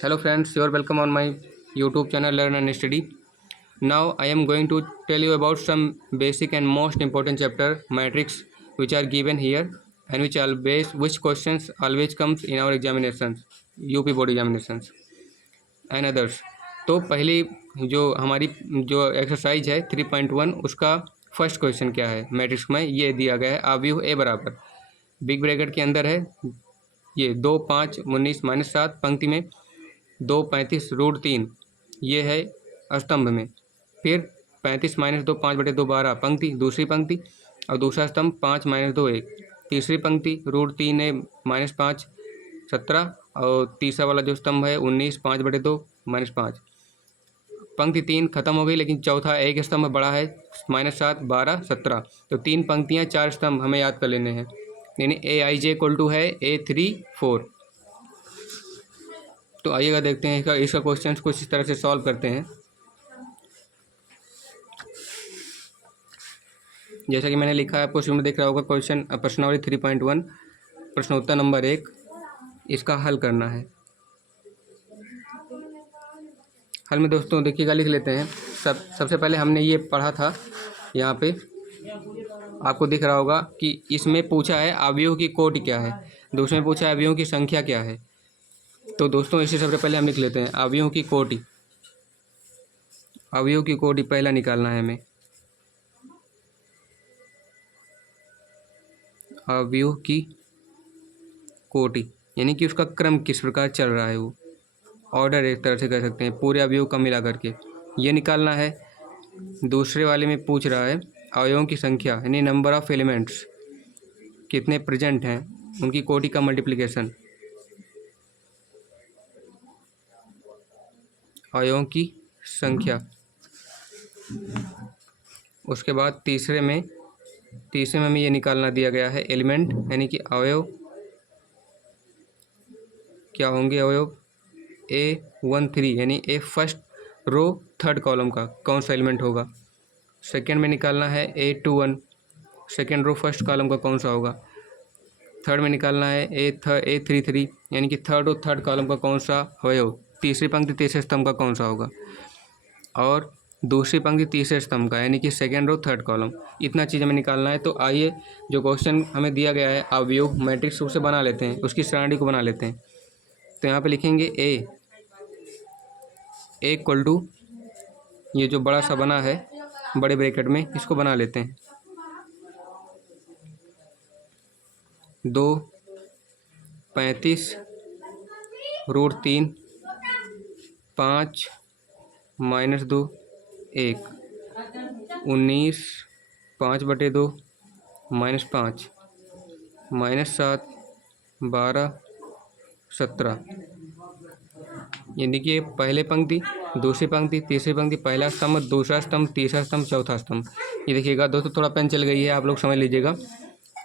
Hello friends, you are welcome on my YouTube channel Learn and Study. Now I am going to tell you about some basic and most important chapter matrix which are given here and which questions always comes in our examinations, UP board examinations and others. तो पहली जो हमारी जो exercise है 3.1 उसका first question क्या है matrix में ये दिया गया है अवयव ए बराबर बिग ब्रैकेट के अंदर है ये 2 5 19 -7 पंक्ति में 2 35 √3 ये है स्तंभ में। फिर 35 - 2 5/2 12 पंक्ति दूसरी पंक्ति और दूसरा स्तंभ 5 - 2 1 तीसरी पंक्ति √3 है -5 17 और तीसरा वाला जो स्तंभ है 19 5/2 -5 पंक्ति 3 खत्म हो गई लेकिन चौथा एक स्तंभ बड़ा है -7 12 17 तो 3 पंक्तियां 4 स्तंभ हमें याद कर लेने हैं यानी AIJ = है A3 4। तो आइएगा देखते हैं इसका क्वेश्चन कुछ इस तरह से सॉल्व करते हैं। जैसा कि मैंने लिखा है आपको शुरू में दिख रहा होगा क्वेश्चन प्रश्नावली 3.1 प्रश्नोत्तर नंबर 1 इसका हल करना है। हल में दोस्तों देखिएगा लिख लेते हैं। सबसे पहले हमने ये पढ़ा था यहाँ पे आपको दिख रहा होगा कि इसमें पूछा है अवयव की कोटि क्या है, दूसरे में पूछा है अवयवों की संख्या क्या है। तो दोस्तों इसे सबसे पहले हम लिख लेते हैं अवयवों की कोटि। अवयव की कोटि पहला निकालना है हमें। अवयव की कोटि यानी कि उसका क्रम किस प्रकार चल रहा है, वो ऑर्डर एक तरह से कह सकते हैं पूरे अवयव का मिला करके ये निकालना है। दूसरे वाले में पूछ रहा है अवयवों की संख्या यानी नंबर ऑफ एलिमेंट्स कितने प्रेजेंट हैं उनकी कोटि का मल्टीप्लिकेशन। अवयवों की संख्या। उसके बाद तीसरे में हमें ये निकालना दिया गया है एलिमेंट यानी कि अवयव क्या होंगे। अवयव A13 यानी ए फर्स्ट रो थर्ड कॉलम का कौन सा एलिमेंट होगा। सेकंड में निकालना है A21 second row first column का कौन सा होगा। थर्ड में निकालना है A33 यानी कि थर्ड रो थर्ड कॉलम का कौन सा अवयव तीसरी पंक्ति तीसरे स्तंभ का कौन सा होगा। और दूसरी पंक्ति तीसरे स्तंभ का यानी कि सेकेंड रो थर्ड कॉलम। इतना चीज़ हमें निकालना है। तो आइए जो क्वेश्चन हमें दिया गया है अवयव मैट्रिक्स उसे बना लेते हैं, उसकी श्रेणी को बना लेते हैं। तो यहाँ पे लिखेंगे A = ये जो बड़ा सा बना है बड़े ब्रैकेट में इसको बना लेते हैं 2 35 √3 5 - 2 1 19 5/2 -5 -7 12 17 ये देखिए पहले पंक्ति दूसरी पंक्ति तीसरी पंक्ति पहला स्तंभ दूसरा स्तंभ तीसरा स्तंभ चौथा स्तंभ। ये देखिएगा दोस्तों थोड़ा पेन चल गई है आप लोग समझ लीजिएगा।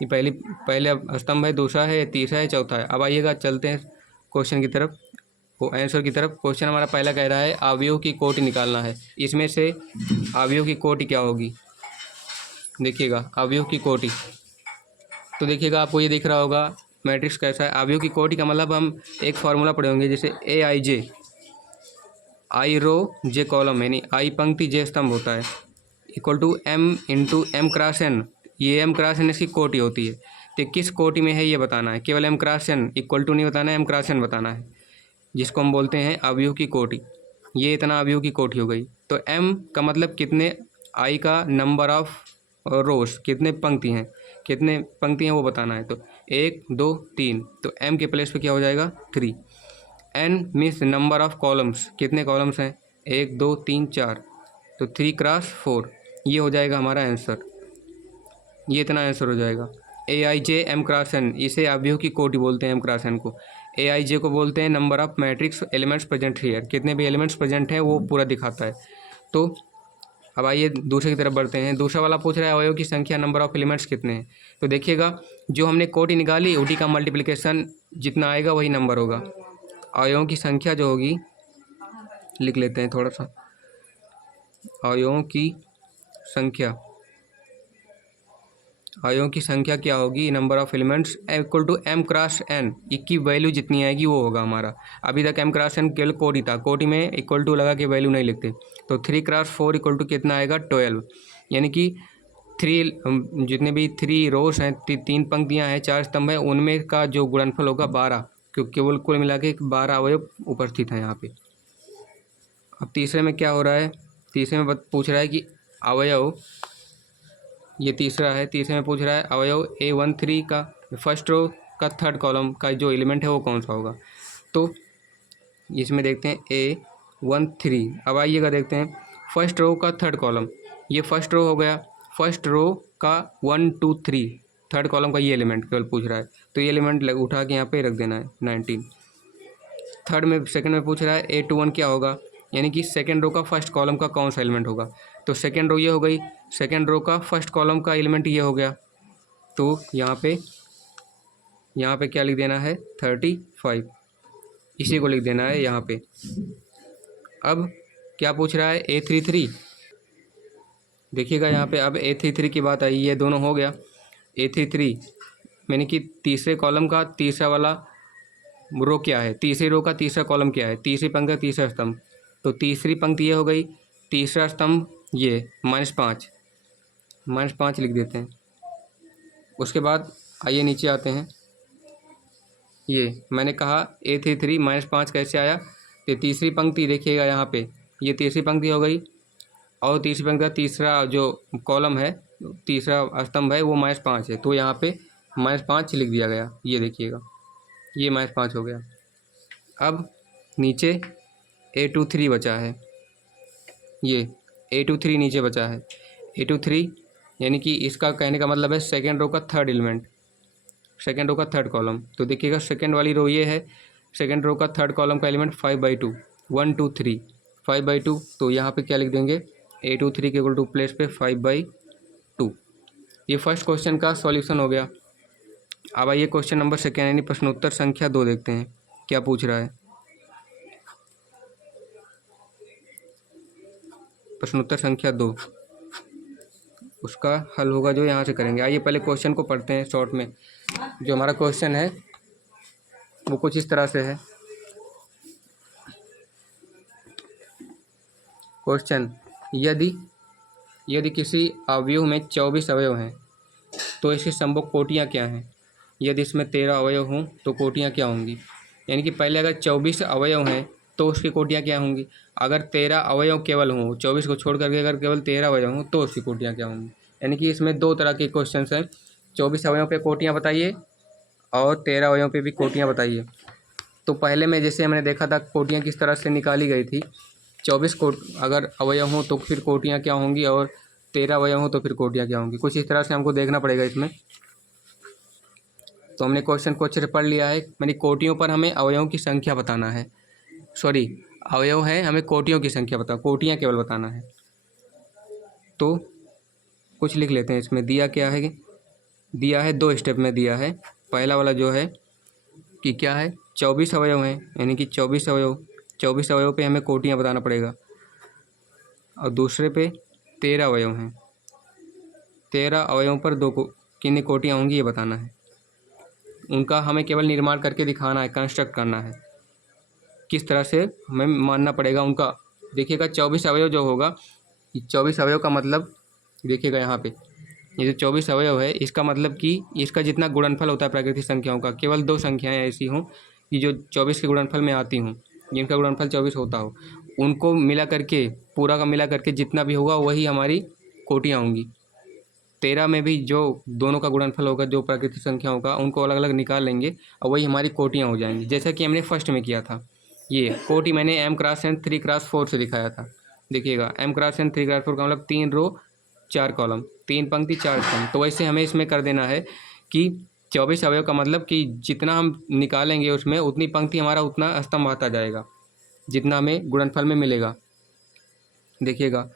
ये पहले स्तंभ है दूसरा है तीसरा है चौथा है। अब आइएगा चलते हैं क्वेश्चन की तरफ वो आंसर की तरफ। क्वेश्चन हमारा पहला कह रहा है अवयव की कोटि निकालना है। इसमें से अवयव की कोटि क्या होगी देखिएगा अवयव की कोटि। तो देखिएगा आपको ये दिख रहा होगा मैट्रिक्स कैसा है। अवयव की कोटि का मतलब हम एक फार्मूला पढ़े होंगे जैसे AIJ I row J column यानी I पंक्ति J स्तंभ होता है = M × M × N। ये M × N इसकी कोटि होती है। तो किस कोटि में है ये बताना है, केवल M × N = नहीं बताना है, M × N बताना है जिसको हम बोलते हैं अवयव की कोटि। ये इतना अवयव की कोटि हो गई। तो M का मतलब कितने I का नंबर ऑफ रोज कितने पंक्ति हैं वो बताना है। तो 1 2 3 तो M के प्लेस पे क्या हो जाएगा 3। N means number of columns कितने कॉलम्स हैं 1 2 3 4 तो 3 × 4 ये हो जाएगा हमारा आंसर। ये इतना आंसर हो जाएगा। AIJ M × N इसे अवयव की कोटि बोलते हैं। M × N को AIJ को बोलते हैं number of matrix elements present here कितने भी एलिमेंट्स प्रेजेंट हैं वो पूरा दिखाता है। तो अब आइए दूसरे की तरफ बढ़ते हैं। दूसरा वाला पूछ रहा है अवयव की संख्या नंबर ऑफ एलिमेंट्स कितने हैं। तो देखिएगा जो हमने कोटि निकाली उसी का मल्टीप्लिकेशन जितना आएगा वही नंबर होगा। अवयवों की संख्या जो होगी लिख लेते हैं थोड़ा सा। अवयवों की संख्या अवयवों की संख्या क्या होगी, number of elements equal to m cross n, की वैल्यू जितनी आएगी वो होगा हमारा। अभी तक m क्रॉस n केवल कोटि था, कोटि में इक्वल टू लगा के वैल्यू नहीं लिखते। तो 3 क्रॉस 4 इक्वल टू कितना आएगा 12, यानी कि 3 जितने भी 3 रोज हैं, 3 पंक्तियां हैं, 4 स्तंभ हैं, उनमें का जो गुणनफल होगा 12, क्योंकि केवल कुल मिला के 12 अवयव उपस्थित हैं यहाँ पे। अब तीसरे में क्या हो रहा है, तीसरे में पूछ रहा है कि अवयव, ये तीसरा है, तीसरे में पूछ रहा है अवयव A13 का फर्स्ट रो का थर्ड कॉलम का जो एलिमेंट है वो कौन सा होगा। तो इसमें देखते हैं A13। अब आइएगा देखते हैं फर्स्ट रो का थर्ड कॉलम, ये फर्स्ट रो हो गया, फर्स्ट रो का 1 2 3 थर्ड कॉलम का ये एलिमेंट केवल पूछ रहा है, तो ये एलिमेंट उठा के यहाँ पे रख देना है 19। थर्ड में सेकंड में पूछ रहा है A21 क्या होगा, यानी कि सेकंड रो का फर्स्ट कॉलम का कौन सा एलिमेंट होगा। तो सेकंड रो ये हो गई, सेकंड रो का फर्स्ट कॉलम का एलिमेंट ये हो गया, तो यहाँ पे क्या लिख देना है 35, इसी को लिख देना है यहाँ पे। अब क्या पूछ रहा है A33, देखिएगा यहाँ पे अब A33 की बात आई, ये दोनों हो गया। A33 यानी कि तीसरे कॉलम का तीसरा वाला रो क्या है, तीसरी रो का तीसरा कॉलम क्या है, तीसरी पंक्ति का तीसरा स्तंभ, तो तीसरी पंक्ति ये हो गई, तीसरा स्तंभ ये -5 लिख देते हैं। उसके बाद आइए नीचे आते हैं, ये मैंने कहा A33 -5 कैसे आया, तो तीसरी पंक्ति देखिएगा यहाँ पे, ये तीसरी पंक्ति हो गई, और तीसरी पंक्ति का तीसरा जो कॉलम है, तीसरा स्तंभ है वो -5 है, तो यहाँ पे -5 लिख दिया गया, ये देखिएगा ये -5 हो गया। अब नीचे A23 बचा है, ये A23 नीचे बचा है, A23 यानी कि इसका कहने का मतलब है सेकेंड रो का थर्ड एलिमेंट, सेकेंड रो का थर्ड कॉलम। तो देखिएगा सेकेंड वाली रो ये है, सेकेंड रो का थर्ड कॉलम का एलिमेंट 5/2 1 2 3 5/2, तो यहाँ पे क्या लिख देंगे A23 के इक्वल टू प्लेस पे 5/2। ये फर्स्ट क्वेश्चन का सॉल्यूशन हो गया। अब आइए क्वेश्चन नंबर सेकेंड यानी प्रश्नोत्तर संख्या 2 देखते हैं क्या पूछ रहा है। प्रश्नोत्तर संख्या 2, उसका हल होगा जो यहाँ से करेंगे। आइए पहले क्वेश्चन को पढ़ते हैं शॉर्ट में। जो हमारा क्वेश्चन है वो कुछ इस तरह से है। क्वेश्चन, यदि किसी अवयव में 24 अवयव हैं तो इसकी संभव कोटियाँ क्या हैं। यदि इसमें 13 अवयव हों तो कोटियाँ क्या होंगी। यानी कि पहले अगर 24 अवयव हैं तो उसकी कोटियाँ क्या होंगी। अगर 13 अवयव केवल हों, 24 को छोड़ करके अगर केवल 13 अवयव हों तो उसकी कोटियाँ क्या होंगी। यानी कि इसमें 2 तरह के क्वेश्चन हैं, 24 अवयव पे कोटियाँ बताइए और 13 अवयव पे भी कोटियाँ बताइए। तो पहले में जैसे हमने देखा था कोटियाँ किस तरह से निकाली गई थी, 24 कोट अगर अवयव हों तो फिर कोटियाँ क्या होंगी, और 13 अवयव हों तो फिर कोटियाँ क्या होंगी। कुछ इस तरह से हमको देखना पड़ेगा इसमें। तो हमने क्वेश्चन को अच्छे से पढ़ लिया है, यानी कोटियों पर हमें अवयवों की संख्या बताना है, सॉरी अवयव है हमें कोटियों की संख्या कोटियाँ केवल बताना है। तो कुछ लिख लेते हैं इसमें। दिया क्या है, दिया है 2 स्टेप में दिया है। पहला वाला जो है कि क्या है 24 अवयव हैं, यानी कि 24 अवयव पे हमें कोटियाँ बताना पड़ेगा। और दूसरे पे 13 अवयव हैं, 13 अवयवों पर कितनी कोटियाँ होंगी ये बताना है। उनका हमें केवल निर्माण करके दिखाना है, कंस्ट्रक्ट करना है, किस तरह से हमें मानना पड़ेगा उनका। देखिएगा 24 अवयव जो होगा, 24 अवयव का मतलब देखिएगा यहाँ पे ये जो 24 अवयव है इसका मतलब कि इसका जितना गुणनफल होता है प्राकृतिक संख्याओं का, केवल 2 संख्याएं ऐसी हों कि जो 24 के गुणनफल में आती हों, जिनका गुणनफल 24 होता हो, उनको मिला करके पूरा का मिला करके जितना भी होगा वही हमारी कोटियाँ होंगी। 13 में भी जो दोनों का गुणनफल होगा, जो प्राकृतिक संख्या होगा, उनको अलग अलग निकाल लेंगे और वही हमारी कोटियाँ हो जाएंगी, जैसा कि हमने फर्स्ट में किया था। ये कोटि मैंने m क्रॉस n 3 क्रॉस 4 से दिखाया था। देखिएगा m क्रॉस n 3 क्रॉस 4 का मतलब 3 रो 4 कॉलम, 3 पंक्ति 4 स्तंभ। तो वैसे हमें इसमें कर देना है कि 24 अवयव का मतलब कि जितना हम निकालेंगे उसमें उतनी पंक्ति हमारा उतना स्तंभ आता जाएगा, जितना हमें गुणनफल में मिलेगा। देखिएगा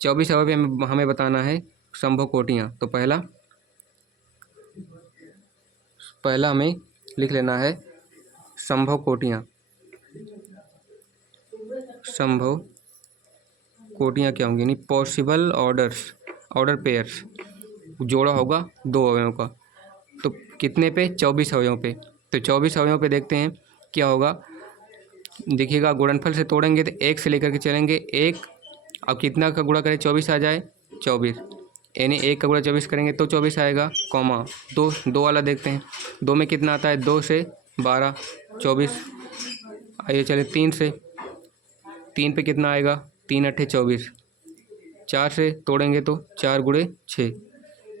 24 अवयव हमें बताना है संभव कोटियाँ। तो पहला हमें लिख लेना है संभव कोटियाँ। संभव कोटियाँ क्या होंगी, यानी पॉसिबल ऑर्डर पेयर्स। जोड़ा होगा 2 अवयवों का। तो कितने पे? 24 अवयवों पे। तो 24 अवयवों पे देखते हैं क्या होगा। देखिएगा गुणनफल से तोड़ेंगे तो 1 से लेकर के चलेंगे 1। अब कितना का गुणा करें 24 आ जाए 24, यानी 1 का गुणा 24 करेंगे तो 24 आएगा, कॉमा 2 वाला देखते हैं। 2 में कितना आता है? 2 से 12 24। आइए चले 3 से, 3 पे कितना आएगा? 3 अट्ठे 24। 4 से तोड़ेंगे तो 4 गुणे 6।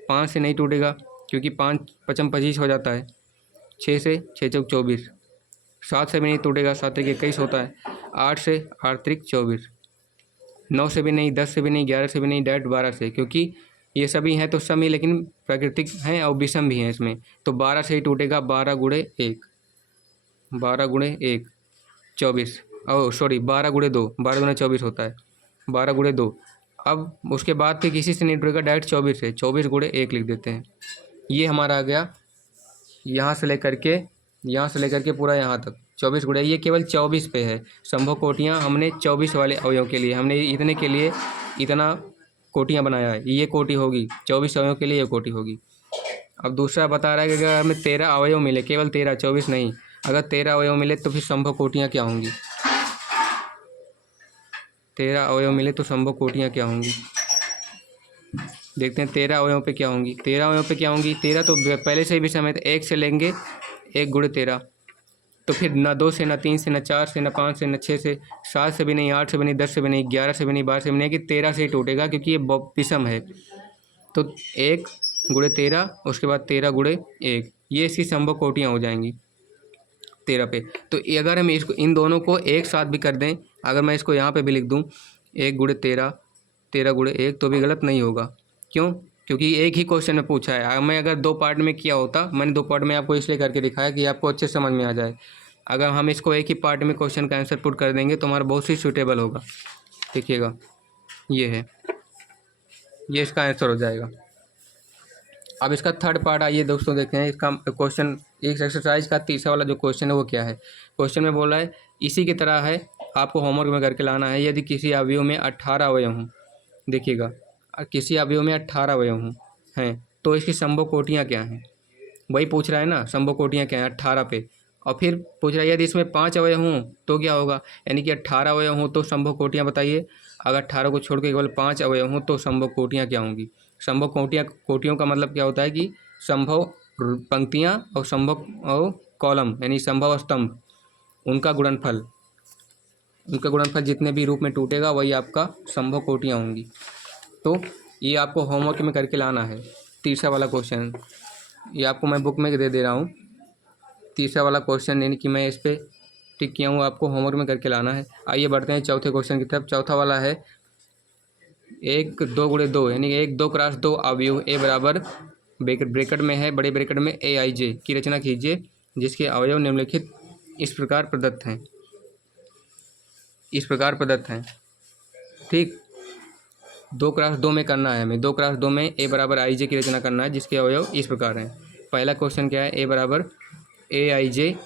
5 से नहीं टूटेगा क्योंकि 5 पचम 25 हो जाता है। 6 से 6 चौक 24। 7 से भी नहीं टूटेगा, 7 एक 21 होता है। 8 से 8 त्रिक 24। 9 से भी नहीं, 10 से भी नहीं, 11 से भी नहीं, डायरेक्ट 12 से, क्योंकि ये सभी हैं तो सम ही लेकिन प्राकृतिक हैं और विषम भी हैं इसमें। तो 12 से ही टूटेगा। 12 गुणे 1, 12 गुणे 1 24। ओह सॉरी 12 गुणे 2, 12 गुणे 24 होता है। 12 गुणे 2। अब उसके बाद फिर किसी से नहीं टूटेगा, डायरेक्ट 24 से। 24 गुणे 1 लिख देते हैं। ये हमारा आ गया यहाँ से लेकर के पूरा यहाँ तक 24 गुणे। ये केवल 24 पे है। संभव कोटियाँ हमने 24 वाले अवयव के लिए, हमने इतने के लिए इतना कोटियाँ बनाया है। ये कोटि होगी 24 अवयव के लिए, ये कोटि होगी। अब दूसरा बता रहा है कि अगर हमें 13 अवयव मिले, केवल 13, 24 नहीं, अगर 13 अवयव मिले तो फिर संभव कोटियाँ क्या होंगी? 13 अवयव मिले तो संभव कोटियाँ क्या होंगी? देखते हैं 13 अवयवों पे क्या होंगी। 13 अवयवों पे क्या होंगी? 13 तो पहले से ही विषम है, तो 1 से लेंगे, 1 गुणे 13। तो फिर ना 2 से, ना 3 से, ना 4 से, ना 5 से, ना 6 से, 7 से भी नहीं, 8 से भी नहीं, 10 से भी नहीं, 11 से भी नहीं, 12 से भी नहीं, कि 13 से ही टूटेगा क्योंकि ये विषम है। तो 1 गुणे 13, उसके बाद 13 गुणे 1, ये इसकी संभव कोटियाँ हो जाएंगी 13 पे। तो अगर हम इसको इन दोनों को एक साथ भी कर दें, अगर मैं इसको यहाँ पे भी लिख दूँ 1 गुणे 13, 13 गुणे 1, तो भी गलत नहीं होगा। क्यों? क्योंकि एक ही क्वेश्चन में पूछा है। मैं अगर 2 पार्ट में किया होता, मैंने 2 पार्ट में आपको इसलिए करके दिखाया कि आपको अच्छे समझ में आ जाए। अगर हम इसको एक ही पार्ट में क्वेश्चन का आंसर पुट कर देंगे तो हमारा बहुत ही सूटेबल होगा। देखिएगा ये है, ये इसका आंसर हो जाएगा। अब इसका थर्ड पार्ट आइए दोस्तों देखते हैं। इसका क्वेश्चन, इस एक्सरसाइज का तीसरा वाला जो क्वेश्चन है वो क्या है। क्वेश्चन में बोल रहा है इसी की तरह है, आपको होमवर्क में करके लाना है। यदि किसी अवयव में 18 अवयव हों, देखिएगा किसी अवयव में 18 अवयव हों हैं, तो इसकी संभव कोटियाँ क्या हैं? वही पूछ रहा है ना, संभव कोटियाँ क्या हैं 18 पे। और फिर पूछ रहा है यदि इसमें 5 अवयव हों तो क्या होगा, यानी कि 18 अवयव हों तो संभव कोटियाँ बताइए। अगर 18 को छोड़ के केवल 5 अवयव हों तो संभव कोटियाँ क्या होंगी? संभव कोटियों का मतलब क्या होता है कि संभव पंक्तियाँ और संभव और कॉलम, यानी संभव स्तंभ, उनका गुणनफल जितने भी रूप में टूटेगा वही आपका संभव कोटियाँ होंगी। तो ये आपको होमवर्क में करके लाना है। तीसरा वाला क्वेश्चन ये आपको मैं बुक में दे रहा हूँ। तीसरा वाला क्वेश्चन यानी कि मैं इस पर टिक किया हूँ, आपको होमवर्क में करके लाना है। आइए बढ़ते हैं चौथे क्वेश्चन की तरफ। चौथा वाला है 1 2 गुणे 2, यानी 1 2 क्रॉस 2 अवयव ए बराबर ब्रैकेट में है, बड़े ब्रैकेट में ए आई जे की रचना कीजिए जिसके अवयव निम्नलिखित इस प्रकार प्रदत्त हैं। ठीक, 2 क्रॉस 2 में करना है हमें। 2 क्रॉस 2 में ए बराबर आई जे की रचना करना है जिसके अवयव इस प्रकार हैं। पहला क्वेश्चन क्या है? ए बराबर ए आई जे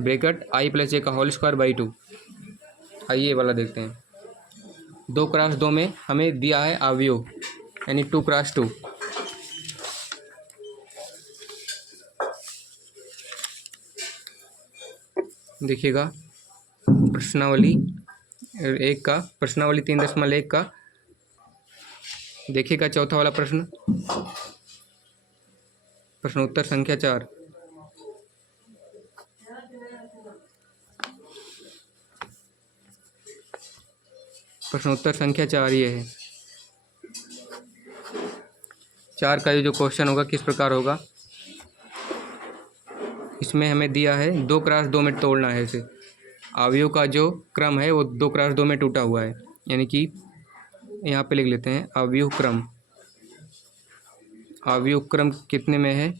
ब्रैकेट आई प्लस जे का होल स्क्वायर बाई 2। आइए ये वाला देखते हैं। 2 क्रॉस 2 में हमें दिया है अवयव, यानी 2 क्रॉस 2। देखिएगा प्रश्नावली 3.1 का देखिएगा चौथा वाला प्रश्न, प्रश्नोत्तर संख्या 4। प्रश्नोत्तर संख्या 4 ये है। 4 का ये जो क्वेश्चन होगा किस प्रकार होगा, इसमें हमें दिया है 2 क्रॉस 2 में तोड़ना है इसे। अवयव का जो क्रम है वो 2 क्रॉस 2 में टूटा हुआ है, यानी कि यहाँ पे लिख लेते हैं अवयव क्रम कितने में है?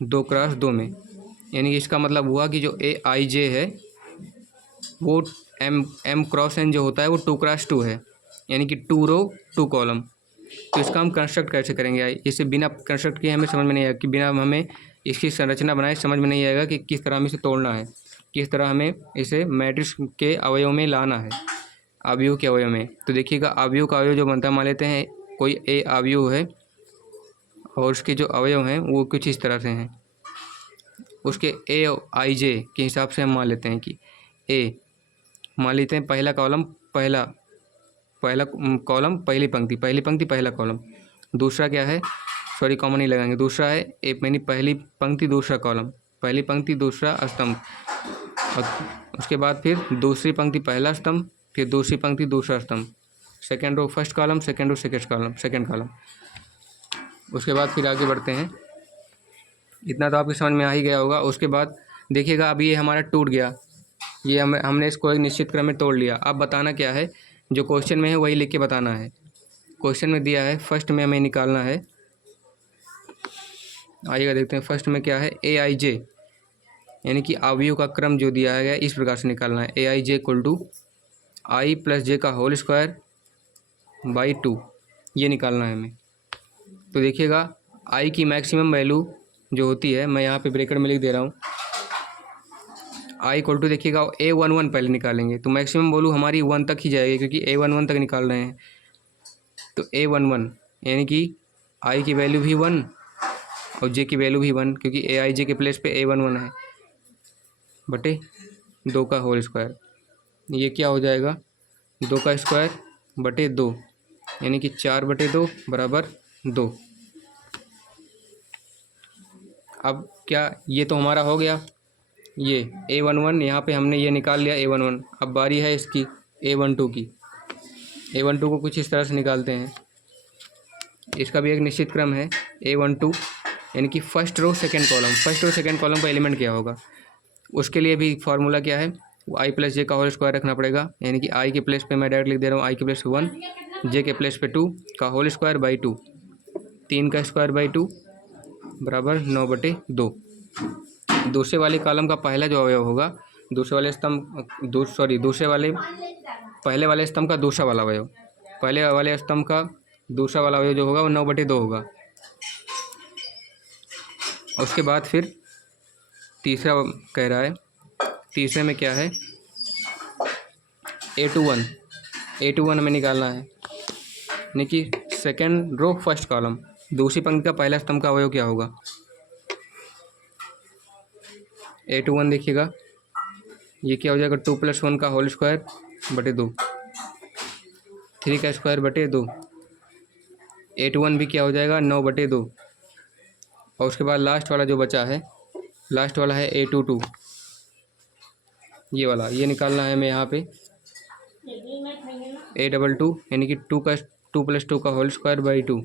2 क्रॉस 2 में। यानी कि इसका मतलब हुआ कि जो ए आई जे है वो एम क्रॉस एन जो होता है वो 2 क्रॉस 2 है, यानी कि 2 रो 2 कॉलम। तो इसका हम कंस्ट्रक्ट कैसे करेंगे? इसे बिना कंस्ट्रक्ट किए हमें समझ में नहीं आएगा, कि बिना हमें इसकी संरचना बनाए समझ में नहीं आएगा कि किस तरह हमें इसे तोड़ना है, किस तरह हमें इसे मैट्रिक्स के अवयव में लाना है, अवयव के अवयव में। तो देखिएगा अवयव का अवयव जो बनता है, मान लेते हैं कोई ए अवयव है और उसके जो अवयव हैं वो कुछ इस तरह से हैं। उसके ए आई जे के हिसाब से हम मान लेते हैं कि ए, मान लेते हैं पहला कॉलम पहला पहला कॉलम पहली पंक्ति पहला कॉलम। दूसरा क्या है, सॉरी कॉमन नहीं लगाएंगे, दूसरा है ए यानी पहली पंक्ति दूसरा कॉलम, पहली पंक्ति दूसरा स्तंभ, और उसके बाद फिर दूसरी पंक्ति पहला स्तंभ, फिर दूसरी पंक्ति दूसरा स्तंभ, second row first column, second row second column. उसके बाद फिर आगे बढ़ते हैं। इतना तो आपकी समझ में आ ही गया होगा। उसके बाद देखिएगा अब ये हमारा टूट गया, ये हमने इसको एक निश्चित क्रम में तोड़ लिया। अब बताना क्या है, जो क्वेश्चन में है वही लिख के बताना है। क्वेश्चन में दिया है फर्स्ट में हमें निकालना है, आइएगा देखते हैं फर्स्ट में क्या है, ए आई जे यानी कि अवयव का क्रम जो दिया गया इस प्रकार से निकालना है। ए आई J equal to I plus जे का होल स्क्वायर बाई 2, ये निकालना है हमें। तो देखिएगा आई की मैक्सिमम वैल्यू जो होती है, मैं यहाँ पे ब्रैकेट में लिख दे रहा हूँ, आई इक्वल टू देखिएगा A11 पहले निकालेंगे तो मैक्सिमम वैल्यू हमारी 1 तक ही जाएगी, क्योंकि A11 तक निकाल रहे हैं। तो A11 यानी कि आई की वैल्यू भी 1 और जे की वैल्यू भी 1, क्योंकि ए आई जे के प्लेस पे A11 है, बटे 2 का होल स्क्वायर। ये क्या हो जाएगा, 2 का स्क्वायर बटे 2 यानी कि 4 बटे 2 बराबर 2। अब क्या, ये तो हमारा हो गया, ये A11 यहाँ पे हमने ये निकाल लिया A11। अब बारी है इसकी A12 की। A12 को कुछ इस तरह से निकालते हैं, इसका भी एक निश्चित क्रम है। A12 यानी कि first row second column, first row second column का एलिमेंट क्या होगा, उसके लिए भी फार्मूला क्या है, आई प्लस जे का होल स्क्वायर रखना पड़ेगा। यानी कि आई के प्लेस पे मैं डायरेक्ट लिख दे रहा हूँ आई के प्लेस पे 1, जे के प्लेस पे 2 का होल स्क्वायर बाई 2, 3 का स्क्वायर बाई 2 बराबर 9 बटे 2। दूसरे वाले कॉलम का पहला जो अवयव होगा, दूसरे वाले स्तंभ का दूसरा वाला अवयव, पहले वाले स्तंभ का दूसरा वाला अवयव जो होगा वो 9 बटे 2 होगा। उसके बाद फिर तीसरा कह रहा है, तीसरे में क्या है, A21 हमें निकालना है, यानी कि सेकेंड रो फर्स्ट कॉलम, दूसरी पंक्ति का पहला स्तंभ का अवयव क्या होगा। A21 देखिएगा ये क्या हो जाएगा, 2 + 1 का होल स्क्वायर बटे 2, 3 का स्क्वायर बटे 2। A21 भी क्या हो जाएगा, 9 बटे 2। और उसके बाद लास्ट वाला जो बचा है, लास्ट वाला है A22, ये वाला, ये निकालना है हमें यहाँ पे A22 यानी कि 2 + 2 का होल स्क्वायर बाई 2,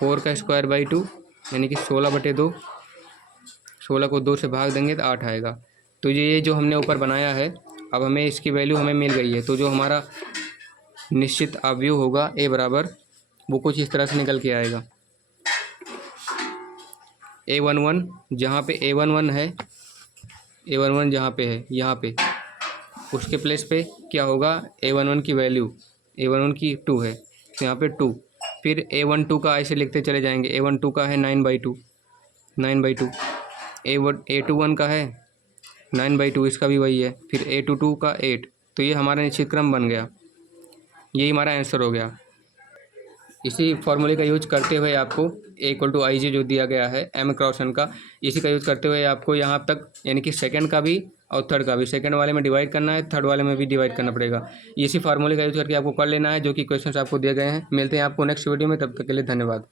4 का स्क्वायर बाई 2 यानी कि 16 बटे 2। 16 को 2 से भाग देंगे तो 8 आएगा। तो ये जो हमने ऊपर बनाया है, अब हमें इसकी वैल्यू हमें मिल गई है। तो जो हमारा निश्चित अवयव होगा A बराबर, वो कुछ इस तरह से निकल के आएगा। A11 जहाँ पे A11 है, A11 जहाँ पे है यहाँ पे, उसके प्लेस पे क्या होगा, A11 की वैल्यू, A11 की 2 है तो यहाँ पे 2, फिर A12 का ऐसे लिखते चले जाएंगे। A12 का है 9/2, A21 का है 9/2, इसका भी वही है। फिर A22 का 8। तो ये हमारा निश्चित क्रम बन गया, यही हमारा आंसर हो गया। इसी फॉर्मूले का यूज करते हुए आपको A = जो दिया गया है M क्रॉस N का, इसी का यूज़ करते हुए आपको यहाँ तक यानी कि सेकंड का भी और थर्ड का भी, सेकंड वाले में डिवाइड करना है, थर्ड वाले में भी डिवाइड करना पड़ेगा। इसी फार्मूले का यूज़ करके आपको कर लेना है, जो कि क्वेश्चंस आपको दिए गए हैं। मिलते हैं आपको नेक्स्ट वीडियो में, तब तक के लिए धन्यवाद।